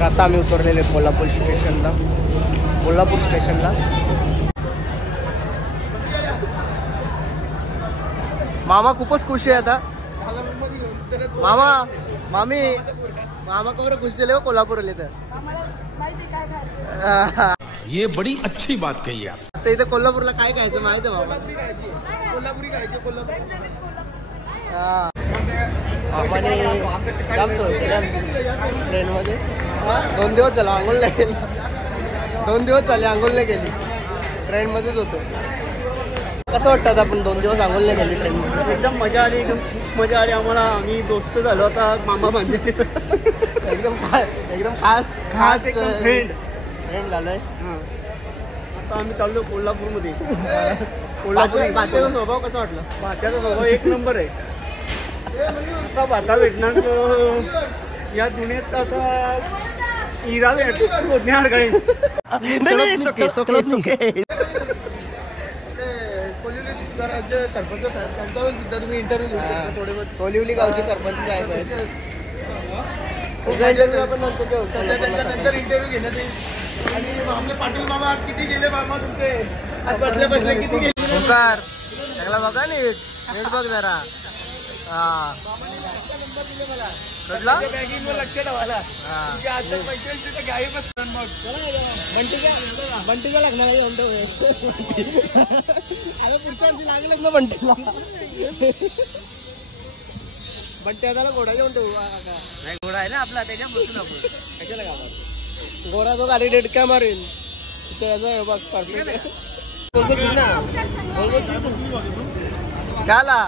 तर आता आम्ही उतरलेले कोल्हापूर स्टेशनला मामा खूपच खुश आहे आता. मामा का खुश झाले हो कोल्हापूरला तर. ये बड़ी अच्छी बात कही आप. आता इथे कोल्हापूरला काय खायचं माहिती आहे बाबा? मामाने काम सोय केली आमची ट्रेनमध्ये. 2 दिवस झाला आंघोळ नाही केली. 2 दिवस झाले आंघोळ नाही केली. ट्रेनमध्येच होतो. कसं वाटतं आता आपण 2 दिवस आंघोळ नाही केली ट्रेनमध्ये? एकदम मजा आली. एकदम मजा आली आम्हाला. आम्ही दोस्त झालो आता मामा म्हणजे एकदम खास एकदम फ्रेंड झालोय. आता आम्ही चाललो कोल्हापूरमध्ये. बाच्याचा स्वभाव कसा वाटला? भाच्याचा स्वभाव 1 नंबर आहे. असा भाचा भेटणार या दुनियेत असा हिरा भेटणार काही. सरपंच साहेब त्यांचा सुद्धा तुम्ही इंटरव्ह्यू घेऊ शकता. थोडे बहुत कोलिवली गावचे सरपंच साहेब आहेत. नंतर इंटरव्ह्यू घेण्यात येईल. आणि आपले पाटील मामा आज किती गेले मामा तुमचे? आज बसले किती गेले? चांगला बघा नीट बघ जरा. बॅगिंगवर लक्ष ठेवायला. बंटीच्या लग्नाला म्हणतो आता पुढच्या वर्षी लागलं ना बंटीला. बंटी आता घोडा घेऊन ठेवू. घोडा आहे ना आपला त्याच्या बसून आपण कशाला गावात घोडा तो गाडी डेटक्या मारेल. बघ परफेक्ट झाला.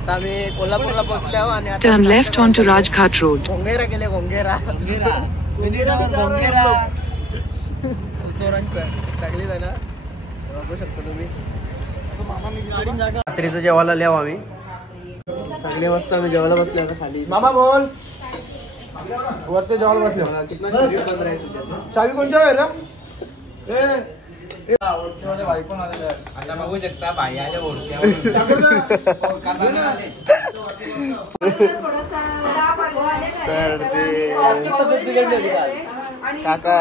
आता आम्ही कोल्हापूरला पोहोचले आहो आणि turn left on to Rajghat road. घोंगेरा गेले. सगळी जण बघू शकता तुम्ही. रात्रीचं जेवायला लिहावं आम्ही सगळे मस्त. आम्ही जेवायला बसले आता खाली. मामा बोल वरती जेवायला बसले. चावी कोणत्या आहे रे? आता बघू शकता बाह्याच्या सर ते काका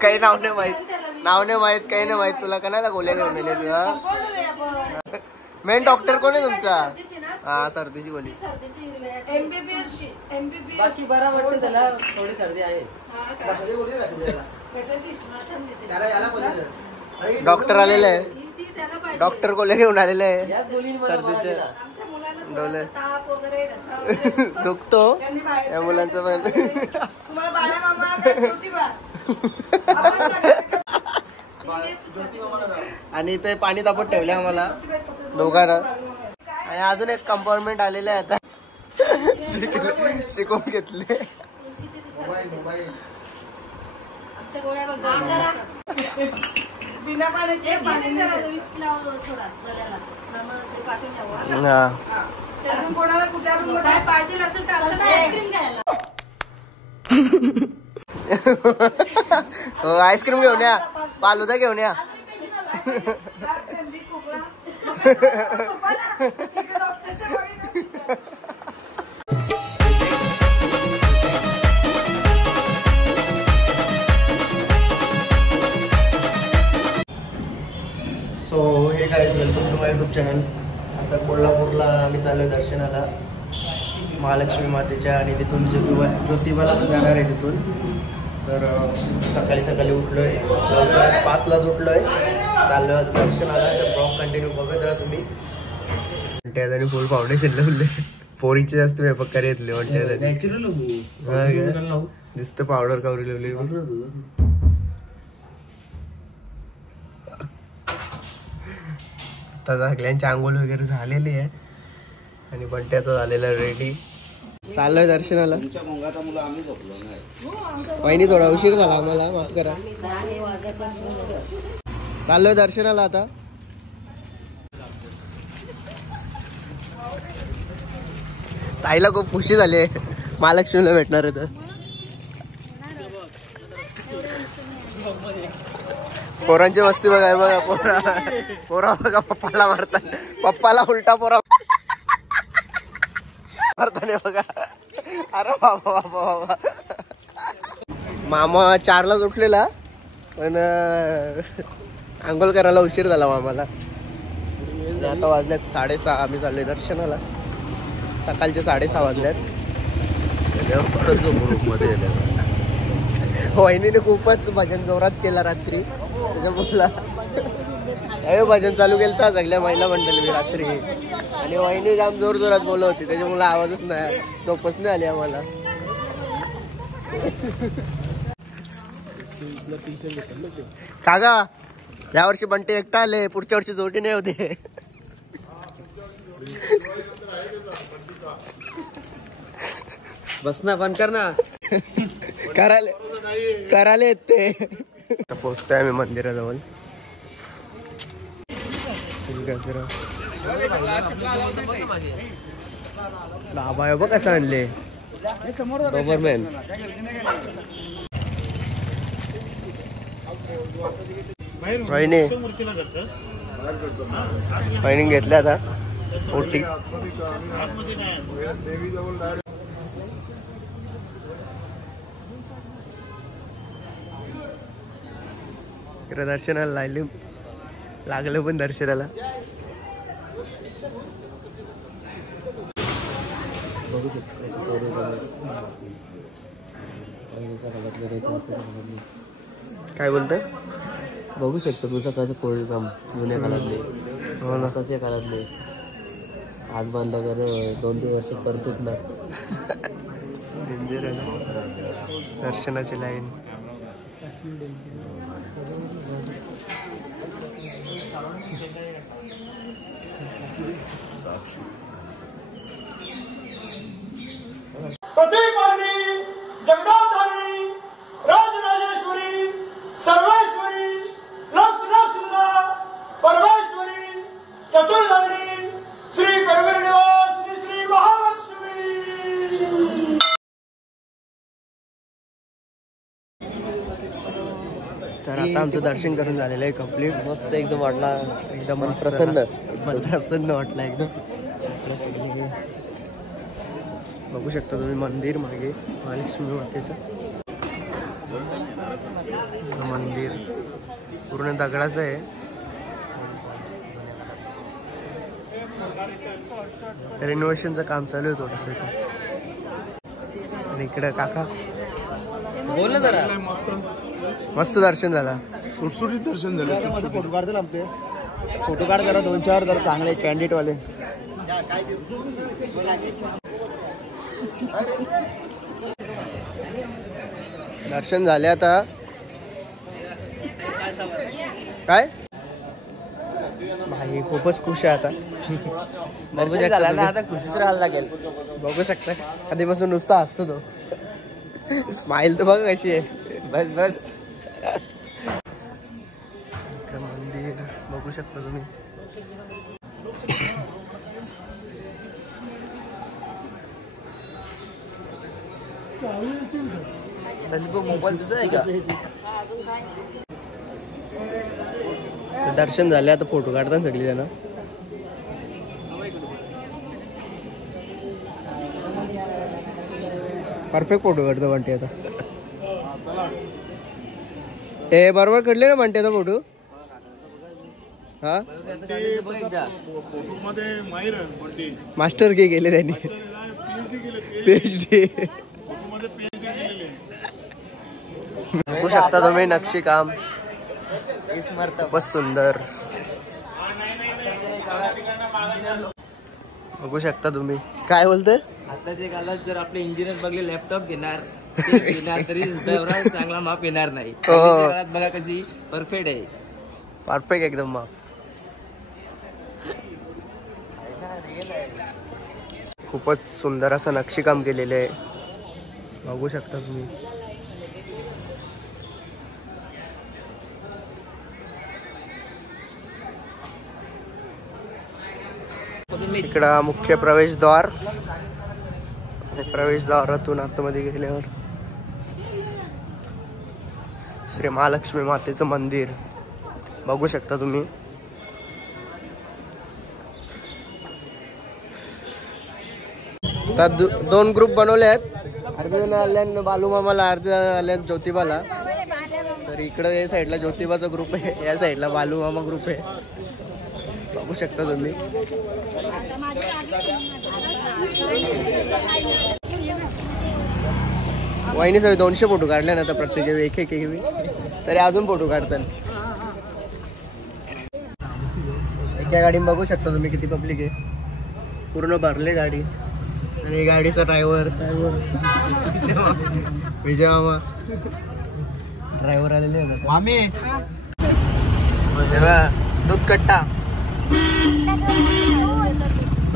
काही नाव नाही माहित काही नाही माहित. तुला कणाला गोळ्या घेऊन आले तुला? मेन डॉक्टर कोण आहे तुमचा? हा सर्दीची गोळी. बाकी बरा वाटतं त्याला. थोडी सर्दी आहे. डॉक्टर आलेला आहे. डॉक्टर गोळ्या घेऊन आलेले आहे सर्दीचे. डोले दुखतो या मुलांचं पण. आणि इथे पाणी तापत ठेवले आम्हाला दोघांना. आणि अजून एक कंपार्टमेंट आलेले आहे आता. शिकवून घेतले. आईस्क्रीम घेऊन या. फालुदा घेऊन या. So hey guys welcome to my YouTube channel. आता कोल्हापूरला आम्ही चाललो दर्शनाला महालक्ष्मी मातेच्या. आणि तिथून ज्योतिबाला जाणार आहे तिथून. तर सकाळी उठलो आहे. लवकरच 5लाच उठलो आहे. चाललो आहे दर्शनाला. तर ब्लॉग कंटिन्यू बघत राहा तुम्ही. त्याच्याने फुल फाउंडेशन लावले. पोरीचे जास्त बेपक्कारी येतले दिसतं. पावडर कवरी लावली. आता सगळ्यांची आंघोळ वगैरे झालेली आहे. आणि बंट्याचा झालेला रेडी. चाललोय दर्शनाला. वहिनी थोडा उशीर झाला आम्हाला माफ करा. चाललोय दर्शनाला आता. ताईला खूप खुशी झाली महालक्ष्मीला भेटणार आहे तर. पोरांची मस्ती बघा बघा पोरा बघा पप्पाला मारतात पप्पाला उलटा पोरा मारताना बघा अरे बाबा बाबा बाबा मामा 4ला उठलेला पण आंघोळ करायला उशीर झाला मामाला आता वाजल्यात 6:30 आम्ही चाललोय दर्शनाला सकाळचे 6:30 वाजल्यात वहिनीने खूपच भजन जोरात केला रात्री त्याच्यामुळे भजन चालू केलं तर सगळ्या महिला मंडळी मी रात्री आणि वहिनी जाम जोर जोरात बोलत होती त्याच्यामुळे आवाजच नाही झोपच नाही आली आम्हाला काका यावर्षी बंटे एकटा आले पुढच्या वर्षी जोडी नाही होते बस ना बंद कर ना करायला येत ते पोहोचतोय आम्ही मंदिराजवळ बाबा बघ कसं आणले गव्हर्नमेंट वहिनी घेतल्या आता ओटी दर्शनाला लागलं पण दर्शनाला काय बोलतोय बघू शकतो तुझं काय कोळी काम जुन्या काळातले हो ना आताच्या काळातले हात बांधला वगैरे 2-3 वर्ष परत उठणार दर्शनाची लाईन प्रतिपालनी जगदाधारणी राजराजेश्वरी सर्वेश्वरी लक्ष्मीनरसिंहा परमेश्वरी चतुर्धारणी श्री करवीर निवासिनी श्री महालक्ष्मी. तर आता आमचं दर्शन करून झालेलं आहे कम्प्लीट मस्त एकदम वाटला एकदम प्रसन्न वाटला एकदम बघू शकता तुम्ही मंदिर मागे महालक्ष्मी मातेचं मंदिर पूर्ण दगडाचं आहे रिनोव्हेशनचं काम चालू आहे थोडंसं आणि इकडं काका बोल ना जरा मस्त दर्शन झाला सुटसुटीत दर्शन झालं. फोटो काढतो आमचे फोटो काढ जरा 2-4 जरा चांगले कॅन्डिडेट वाले दर्शन झाले आता काय भाई खूपच खुश आहे आता बघू शकता आता खुशीत राहायला लागेल बघू शकता आधीपासून नुसता हसतो तो स्माइल तर बघा कशी आहे बस बस मंदिर बघू शकता तुम्ही संदीप मोबाईल तुझा आहे का दर्शन झाले आता फोटो काढतात सगळी जण परफेक्ट फोटो काढतो म्हणते आता हे बरोबर काढले ना म्हणते आता फोटो हा मास्टर के गेले त्यांनी PhD बघू शकता तुम्ही नक्षी काम खूपच सुंदर बघू शकता तुम्ही काय बोलते आताच्या काळात जर आपले इंजिनियर बघले लॅपटॉप घेणार तरी एवढा चांगला माप येणार नाही काळात बघा कधी परफेक्ट आहे परफेक्ट एकदम माप खूपच सुंदर असं नक्षीकाम केलेलं आहे बघू शकता तुम्ही इकडं मुख्य प्रवेशद्वार प्रवेशद्वारातून आतमध्ये गेल्यावर श्री महालक्ष्मी मातेचं मंदिर बघू शकता तुम्ही. तर दोन ग्रुप बनवले आहेत. अर्धे जण आले बालूमामाला, अर्धे जण आले ज्योतिबाला. तर इकडे या साईडला ज्योतिबाचा ग्रुप आहे, या साईडला बालूमामा ग्रुप आहे. बघू शकता तुम्ही. वहिनी सगळे 200 फोटो काढले ना आता प्रत्येक एक एक तरी अजून फोटो काढतात. एका गाडी बघू शकता तुम्ही किती पब्लिक आहे. पूर्ण भरले गाडी. आणि गाडीचा ड्रायव्हर विजय मामा ड्रायव्हर आलेले आहेत. आम्ही दूध कट्टा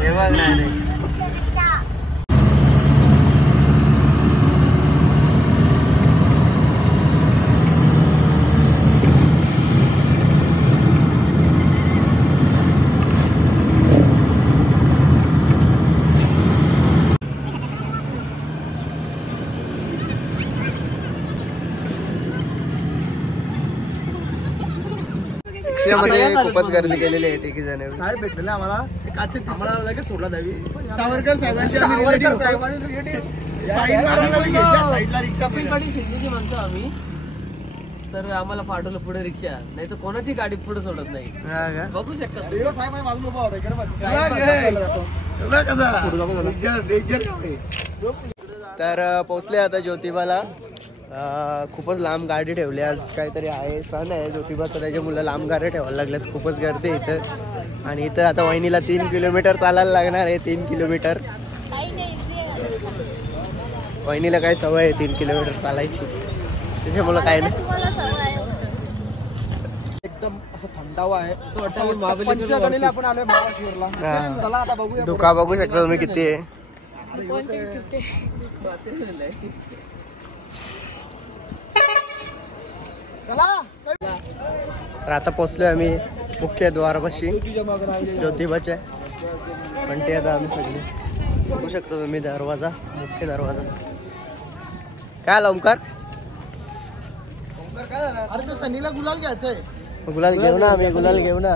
हे बघ नाही. मध्ये खूपच गर्दी केलेली आहे. एक जण साहेब भेटले आम्हाला. आम्हाला लगेच सोडला द्यावी. सावरकर साहेबांची शिंदेची माणसं आम्ही. तर आम्हाला पाठवलं पुढे रिक्षा, नाही तर कोणाची गाडी पुढे सोडत नाही. बघू शकता. तर पोहोचले आता ज्योतिबाला. खूपच लांब गाडी ठेवली. आज काहीतरी आहे, सण आहे ज्योतिबाचा, त्याच्या मुलं लांब गाडी ठेवायला लागल्यात. खूपच गर्दी इथं. आणि इथं आता वहिनीला 3 किलोमीटर चालायला लागणार आहे. 3 किलोमीटर. वहिनीला काय सवय आहे 3 किलोमीटर चालायची, त्याच्यामुळे काय नाही. एकदम असं थंडावा आहे. असं वाटतं आपण पंचगणीला आपण आलोय महाबळेश्वरला. चला आता बघूया. धुका बघू शकता तुम्ही किती आहे. तर आता पोचलोय आम्ही मुख्य द्वारापाशी ज्योतिबाच्या. पण ते आता आम्ही सगळे बघू शकतो तुम्ही. दरवाजा, मुख्य दरवाजा. काय आला ओंकार? अरे तो सनीला गुलाल घ्यायचंय. गुलाल घेऊ ना आम्ही, गुलाल घेऊ ना.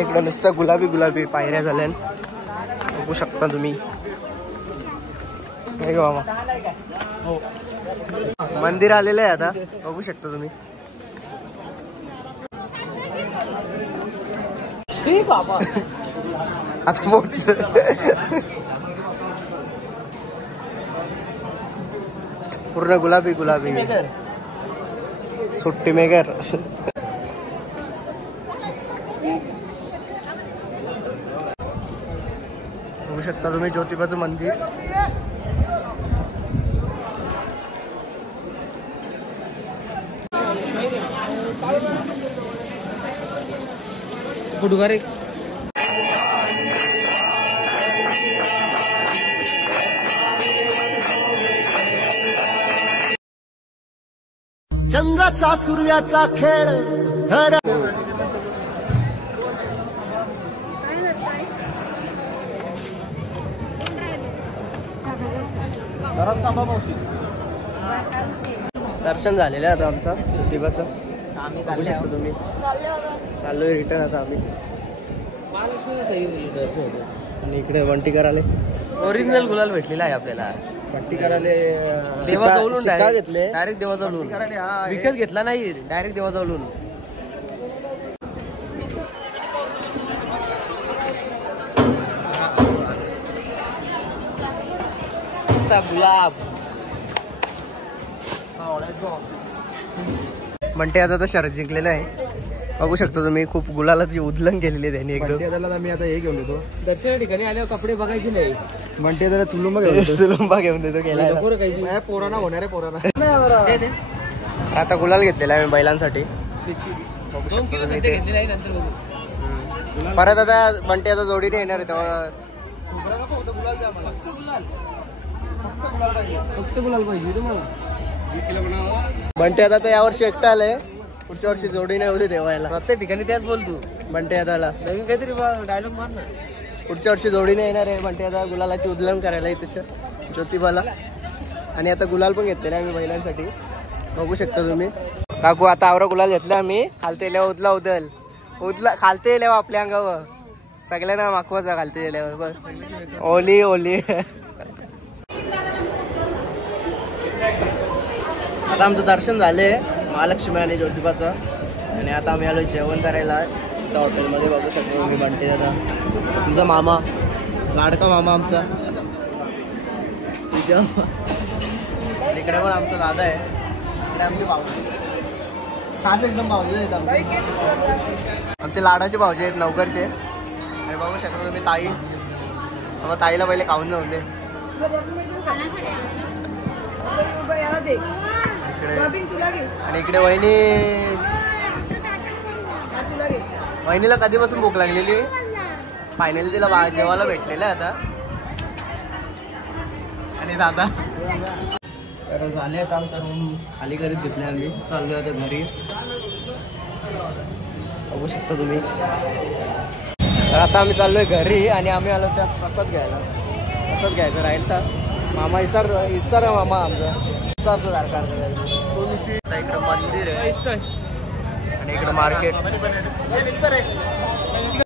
इकडे नुसतं गुलाबी गुलाबी पायऱ्या झाल्या. बघू शकता तुम्ही. बाबा मंदिर आलेलं आहे आता. बघू शकता तुम्ही. आता पोहोच. पूर्ण गुलाबी गुलाबी सुट्टी मेकर. बघू शकता तुम्ही ज्योतिबाचं मंदिर. पुढगारे चंद्राचा सूर्याचा खेळ. दर्शन झालेलं आहे आता आमचं ज्योतिबाचं. बघू शकता तुम्ही. चाललोय रिटर्न आता आम्ही. आणि इकडे वंटीकर आले. ओरिजिनल गुलाल भेटलेला आहे आपल्याला. वंटीकर आले. देवाजवळून शिक्का घेतले. डायरेक्ट देवाजवळून. विकत घेतला नाही, डायरेक्ट देवाजवळून. गुलाब म्हणते आता तर शर्यत जिंकलेलं आहे. बघू शकता तुम्ही. खूप गुलालाची उधलन केलेली आहे त्यांनी एकदम. मी आता हे घेऊन येतो. दर्शन ठिकाणी आल्यावर कपडे बघायचे नाही. म्हणते त्याला तुलुंबा घेऊन सुलंबा घेऊन देतो केला. पोराना होणार आहे पोराना. आता गुलाल घेतलेला आहे बैलांसाठी. परत आता म्हणते आता जोडीने येणार आहे तेव्हा. फक्त गुलाल पाहिजे तुम्हाला. म्हणते आता तर यावर्षी एकटा आलंय. पुढच्या वर्षी जोडीने होते तेव्हा. प्रत्येक ठिकाणी त्याच बोलतो. म्हणते आता नवीन काहीतरी डायलॉग मार ना. पुढच्या वर्षी जोडीने येणार आहे म्हणते आता गुलालाची उदलम करायला आहे तसं ज्योतिबाला. आणि आता गुलाल पण घेतलेला आहे आम्ही महिलांसाठी, बघू शकता तुम्ही. काकू आता आवरा गुलाल घेतला आम्ही. खालते येल्यावर उदला खालते येल्यावर आपल्या अंगावर सगळ्यांना माखवाचा खालते येल्यावर बस ओली ओली. आता आमचं दर्शन झाले महालक्ष्मी आणि ज्योतिबाचं आणि आता आम्ही आलो जेवण करायला त्या हॉटेलमध्ये. बघू शकतो तुम्ही म्हणते आता तुमचा मामा लाडका मामा आमचा इकडे पण आमचा दादा आहे. इकडे आमचे भाऊजी खास एकदम भाऊजी आहेत आमचे लाडाचे भाऊजी आहेत नवकरचे. आणि बघू शकतो तुम्ही ताई. मग ताईला पहिले खाऊन जाऊन दे. आणि इकडे वहिनीला कधीपासून भूक लागलेली फायनली तिला जेवायला भेटलेलं आहे आता. आणि दादा तर झाले आता आमचा रूम खाली करीत घेतले आम्ही. चाललोय आता घरी. बघू शकता तुम्ही. तर आता आम्ही चाललोय घरी आणि आम्ही आलो त्या प्रसाद घ्यायचं राहील तर मामा इसार मामा आमचा इसारचं सारखा इकडं मंदिर आहे आणि इकडं मार्केट.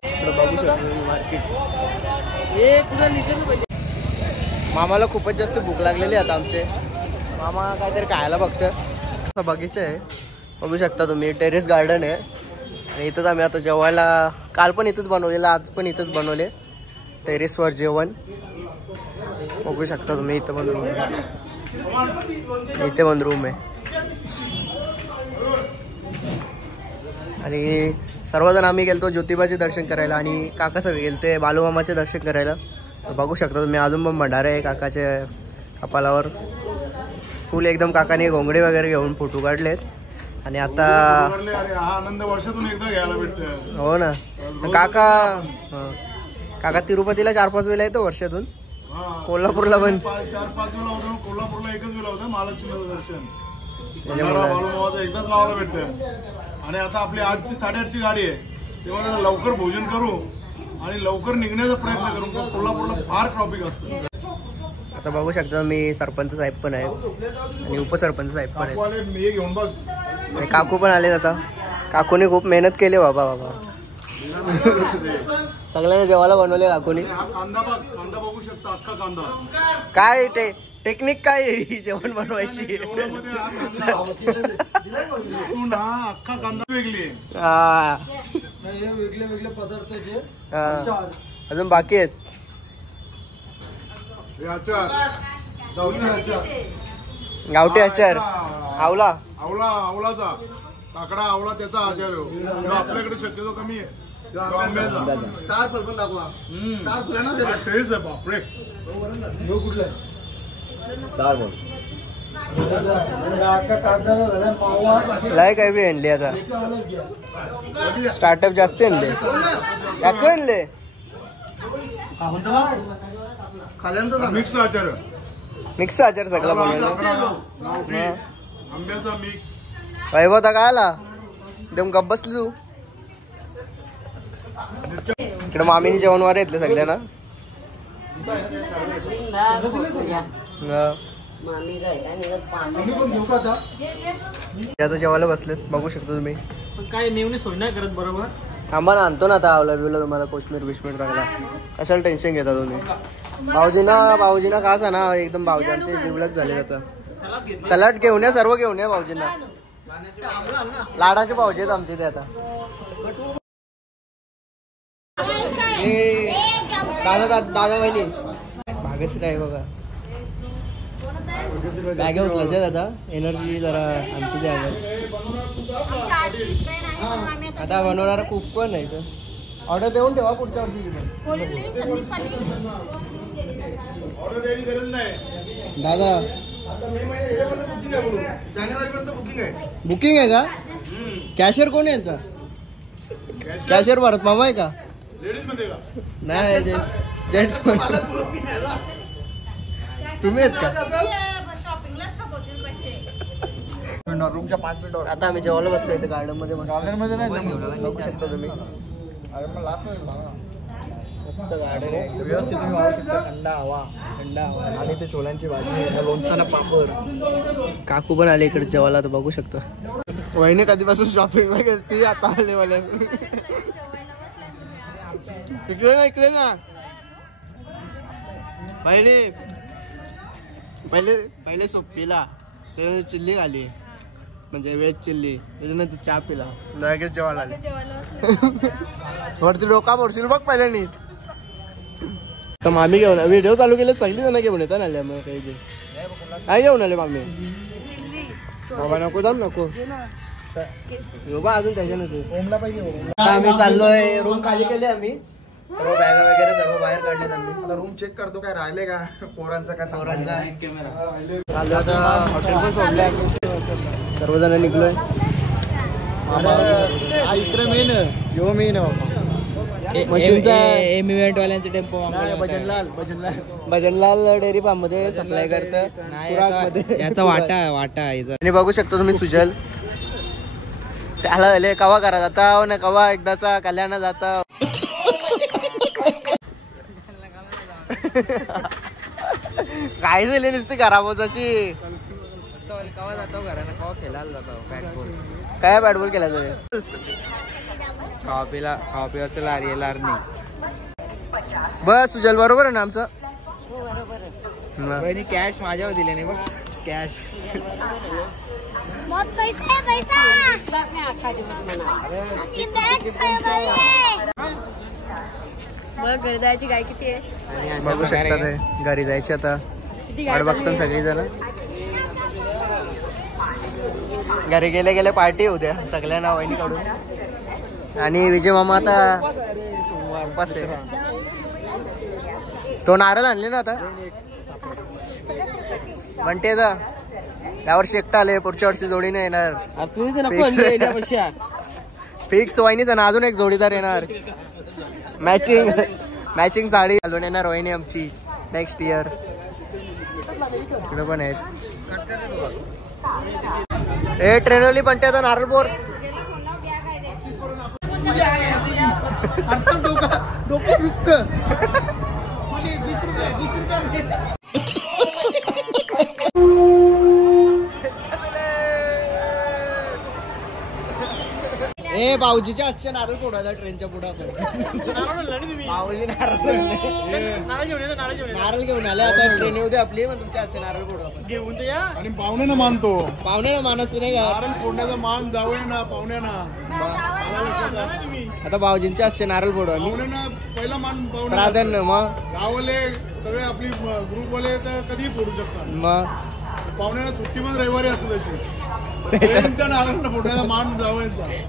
इकडं बघू शकतो मार्केट. मामाला खूपच जास्त भूक लागलेली आता आमचे. मामा काहीतरी खायला बघतं. बगीचा आहे बघू शकता तुम्ही. टेरेस गार्डन आहे आणि इथंच आम्ही आता जेवायला काल पण इथंच बनवलेलं आज पण इथंच बनवले टेरेसवर जेवण. बघू शकता तुम्ही इथं पण रूम आहे. इथे पण रूम आहे आणि सर्वजण आम्ही गेलतो ज्योतिबाचे दर्शन करायला आणि काका सगळे गेलते बालूमामाचे दर्शन करायला. बघू शकता तुम्ही अजून पण भंडारे आहे काकाचे कपालावर. फुल एकदम काकाने घोंगडे वगैरे घेऊन फोटो काढलेत. आणि आता आनंद वर्षातून एकदा घ्यायला भेटतो. हो ना काका तिरुपतीला 4-5 वेळा येतो वर्षातून. कोल्हापूरला पण 4-5 वेळा होतो. कोल्हापूरला एकच वेळा होतं महालक्ष्मीचं दर्शन. बालूमामाचं एकदाच लावायला भेटतं. आणि आता आपली 8:30 गाडी आहे तेव्हा जरा लवकर भोजन करू आणि लवकर निघण्याचा प्रयत्न करू. कोल्हापूरला फार ट्रॉफिक असतं. आता बघू शकता मी सरपंच साहेब पण आहेत आणि उपसरपंच साहेब पण आहेत. मी घेऊन बघ आणि काकू पण आलेत आता. काकूने खूप मेहनत केली बाबा सगळ्यांना जेवायला बनवले काकूने. कांदा बघू शकता अख्खा कांदा. काय टेक्निक काय जेवण बनवायची. अख्खा कांदा वेगळी वेगळे पदार्थ जे अजून बाकी आहेत. गावठी आचार आवलाचा काकडा आवला त्याचा आचार आपल्याकडे शक्यतो कमी आहे. बापरे लय काय बी आणले आता. स्टार्टअप जास्त आणले. काकू आणले मिक्स आचार सगळा बनवला. आंब्याचा मिक्स वैभव आता काय आला एकदम गप बसली तू. इकडे मामीने जेवणवार येतले सगळ्यांना. आता जेवायला बसलेत बघू शकतो तुम्ही. काय नेमणे सोय नाही करत बरोबर. थांबा ना आणतो ना आता आवला तुम्हाला कोशमीर बिश्मीर चांगला. कशाला टेन्शन घेता तुम्ही. भाऊजीना खास आहे ना एकदम. भाऊजींचे जिवलग झाले आता. सलाड घेऊन या सर्व घेऊन या भाऊजींना. लाडाचे भाऊजी आहेत आमचे ते आता. दादा वहिनी भाग्यश्री आहे बघा. बॅगे उचलायच्या आता. एनर्जी जरा आणते ते अंगात. आता बनवणारा कुक पण नाही तर ऑर्डर देऊन ठेवा पुढच्या वर्षीची पण. ऑर्डर द्यायची गरज नाही दादा. जानेवारीपर्यंत बुकिंग आहे. बुकिंग आहे का. कॅशियर कोण आहे यांचा. कॅशियर भारत मामा आहे का. लेडीज मध्ये का नाही जेंट्स तुम्ही आहेत का. रूमच्या 5 मिनिटावर आता आम्ही जेवायला बसलो इथे गार्डन मध्ये. गार्डन मध्ये नाही बघू शकता तुम्ही. मस्त गार्डन आहे व्यवस्थित तुम्ही वाहू शकता. थंड हवा आणि ते छोल्यांची भाजी लोणचं पापड. काकू पण आले इकडे जेवायला तर बघू शकता. वहिनी कधीपासून शॉपिंगला गेलती आता आले मला. इकडे ना पहिले सोप पिला त्याच्यानंतर चिल्ली खाली म्हणजे व्हेज चिल्ली त्याच्यानंतर चहा पिला लगेच जेवायला आले. वरती डोका बोरशील बघ पहिले नीट. तर मामी घेऊन व्हिडिओ चालू केले सगळी जण घेऊन येतात आले मग काही काय घेऊन आले मामी. बाबा नको जाऊ नको बा अजून त्याच्यानंतर आम्ही चाललोय. रूम खाली केले आम्ही सर्व बॅगा वगैरे सर्व बाहेर काढलेत आम्ही. आता रूम चेक करतो काय राहिले का पोरांचा का सौरांचा. चालू आता हॉटेल पण सोडले सर्वजण निघलोय. इकडे मेन यो मेन मशीनचा इव्हेंट वाल्यांचे टेम्पो भजनलाल डेअरी फार्म मध्ये सप्लाय करतात. याचा वाटा आणि बघू शकता तुम्ही सुजल त्याला झाले कवा करा जाता ना कवा एकदाचा कल्याण जाता. काय झाले नुसती खराबची कवा जातो घरानं कवा खेळायला जातो बॅटबॉल. काय बॅटबॉल केला जाईल खावा पिवाचं लार नाही. बस सुजल बरोबर आहे ना आमचं. बहिणी कॅश माझ्यावर दिले नाही बघ कॅश. घरी जायची काय किती आहे बघू शकता ते घरी जायचे आता वाट बघतात सगळी जण. घरी गेले पार्टी उद्या सगळ्यांना वहिनी काढून. आणि विजय मामा आता उपास आहे. तो नारळ आणले ना आता म्हणते यावर्षी एकटा आले पुढच्या वर्षी जोडीने येणार. फिक्स वहिनीच ना अजून एक जोडीदार येणार. मॅचिंग साडी घालून येणार वहिनी आमची नेक्स्ट इयर. इकडे पण आहेत ए ट्रेनवली पण ते नारळपूर. ए भाऊजीच्या आजच्या नारळ फोडायचा ट्रेनच्या पुढे भाऊजी नारळ घेऊन आले आता ट्रेन येऊ दे आपली मग तुमच्या आजचे नारळ फोडू आपण घेऊन या. आणि पाहुण्याना मानतो पाहुण्याला मानस नाही का नारळ फोडण्याचा मान जावं ना पाहुण्याना. आता भाऊजींच्या आजचे नारळ फोडू आम्ही पाहुण्याना पहिला मान पाहुण्या प्राधान्य. मग गावले सगळे आपली ग्रुप वाले तर कधी फोडू शकतात. मग पाहुण्याला सुट्टी पण रविवारी असू त्याची नारळ फोडण्याचा मान जावं.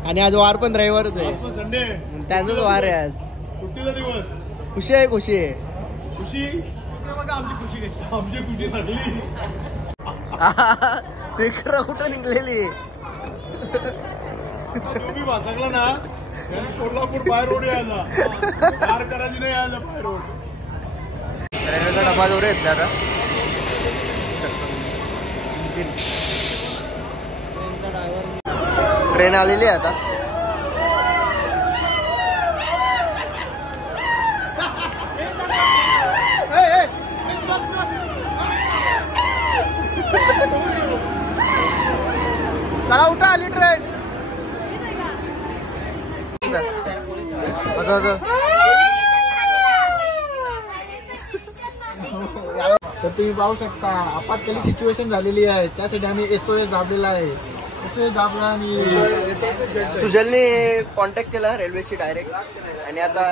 आणि आज वार पण रविवारच आहे आज पण संडे त्यांचाच वार आहे आज. सुट्टीचा दिवस. खुशी आहे खुशी आमची खुशी थकली. ते कुठं निघलेली तुम्ही वासकला ना कोल्हापूर बाय रोड यायचा पार करायची नाही यायचा बाय रोड. रेल्वेचा डबा जोर येतला आता ट्रेन आलेली आहे आता. चला उठा आली ट्रेन. तर तुम्ही पाहू शकता आपत्कालीन सिच्युएशन झालेली आहे त्यासाठी आम्ही SOS दाबलेला आहे. SOS दाबला आणि सुजलने कॉन्टॅक्ट केला रेल्वेशी डायरेक्ट आणि आता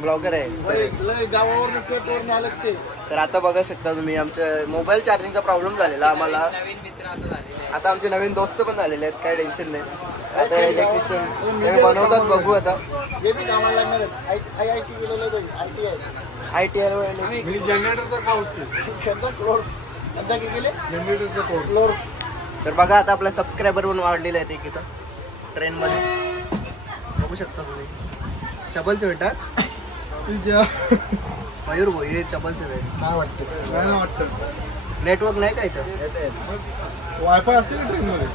ब्लॉगर आहे गावावरून ट्रेनवरून आलं ते. तर आता बघू शकता तुम्ही आमच्या मोबाईल चार्जिंगचा प्रॉब्लेम झालेला आम्हाला. आता आमचे नवीन दोस्त पण झालेले आहेत काय टेन्शन नाही. आता इलेक्ट्रिशियन बनवतात बघू आता. हे बी कामाला लागणार आहेत. IIT गेलेलं ITI जनरेटरचा कोर्स जनरेटरचा कोर्स. तर बघा आता आपला सबस्क्रायबर पण वाढलेले आहेत एक इथं ट्रेनमध्ये बघू शकता तुम्ही. चपलचे भेटा मयूर भोई चपलचे भेट काय वाटतं नेटवर्क नाही का इथं. वायफाय असते का ट्रेनमध्ये.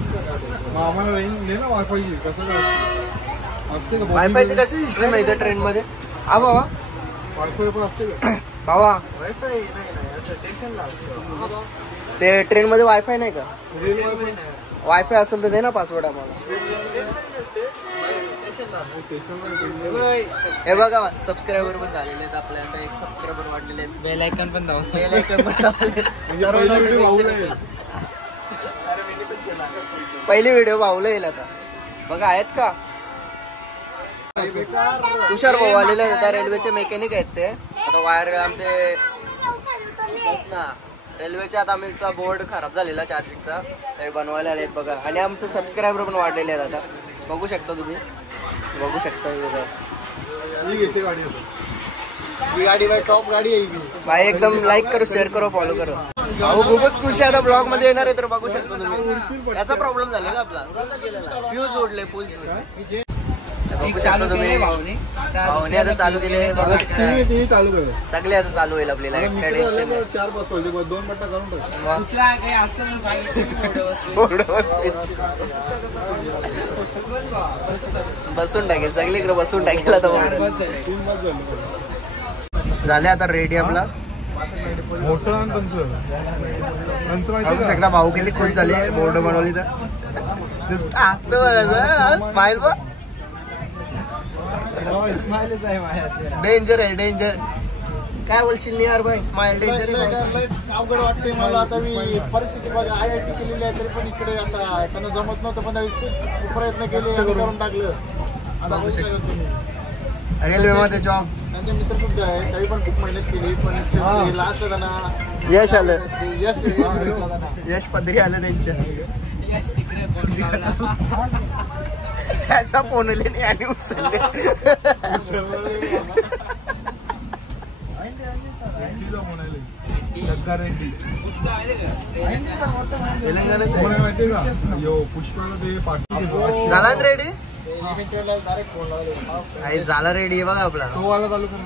मग आम्हाला ना वायफायची कसं काय असते का. वायफायची कशी सिस्टम आहे इथं ट्रेनमध्ये. हा बाबा वायफाय पण असते का? बाबा वायफाय नाही असं स्टेशनला असतं. ते ट्रेन मध्ये वायफाय नाही का? रेल वायफाय वायफाय असेल तर दे ना पासवर्ड आम्हाला. हे बघा सबस्क्रायबर पण झालेले आहेत आपल्या आता. एक सबस्क्रायबर वाढलेले आहेत. बेल आयकॉन पण दाव. बेल आयकॉन पण दाबले. सर्व notification येतात. पहिली व्हिडिओ भाऊला येईल आता. बघा आहेत का तुषार भाऊ आलेले आहेत आता. रेल्वेचे मेकॅनिक आहेत ते. आता वायर आमचे बस ना रेल्वेच्या आता आमचा बोर्ड खराब झालेला चार्जिंगचा ते बनवायला आलेत बघा. आणि आमचे सबस्क्रायबर पण वाढलेले आहेत आता. बघू शकता तुम्ही बघू शकता. घेते गाडी ही गाडी बाय टॉप गाडी आहे भाई. एकदम लाईक करो शेअर करो फॉलो करो. भाऊ खूपच खुश आहे आता. ब्लॉग मध्ये येणार आहे तर बघू शकता तुम्ही. याचा प्रॉब्लेम झाला का आपला फ्यूज ओढले फुल. बघू शकता तुम्ही भाऊने आता चालू केले. बघू शकता चालू कर. सगळे आता चालू होईल आपली लाईट. काय टेन्शन नाही. 4 बस होते 2 बट्टा करून टाक. दुसरा काही असतं ना बसून टाकेल सगळीकडे बसून टाकेल आता. 3 बस झाले. झाले आता रेडी आपला. मोठं आणि बघू शकता भाऊ किती खुश झाले. बोर्ड बनवली तर नुसतं असतं बघायचं. स्माइल बघ. डेंजर आहे डेंजर. काय बोलशील निहार भाई? स्माइल डेंजर अवघड वाटते मला आता. मी परिस्थिती बघा IIT केलेली आहे तरी पण इकडे आता त्यांना जमत नव्हतं पण प्रयत्न केले करून टाकलं. आता बघू शकता तुम्ही रेल्वेमध्ये जॉब. त्यांचे मित्र सुद्धा आहे काही पण खूप मेहनत केली पण लास्ट त्यांना यश आलं. यश भेटलं त्यांना. यश पदरी आलं त्यांच्या. त्याचा फोन आले आणि उचलले. तेलंगणाच आहे. माहितीये का पुष्पाला ते पाठी झाला रेडी. डायरेक्ट फोन लावले. आई झाला रेडी बघा आपला. तो वाला चालू कर.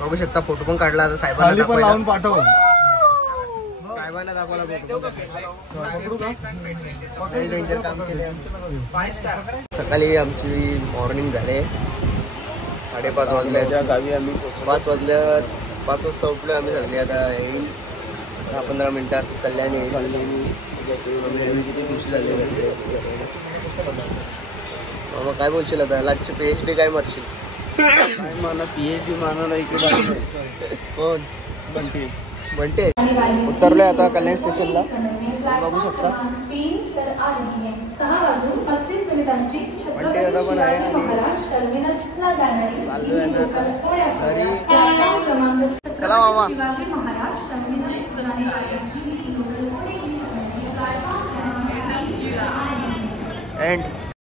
बघू शकता फोटो पण काढला आता. साहेबांना खाली पण लावून दाखवायला. पाठव. साहेबांना दाखवायला डेंजर काम केले. सकाळी आमची मॉर्निंग झाले. 5:30 वाजल्याच्या गावी आम्ही 5 वाजता उठलो आम्ही सगळे. आता येईल 10-15 मिनिटात कल्याणी येईल. किती खुशी झाली. मग काय बोलशील आता? लाजची PhD काय मारशील? मला PhD मानायला इकडे कोण? बंटे उतरलोय आता कल्याण स्टेशनला. बघू शकता बंटे दादा पण आहे. आणि चाललोय आम्ही आता घरी. चला मामा. एंड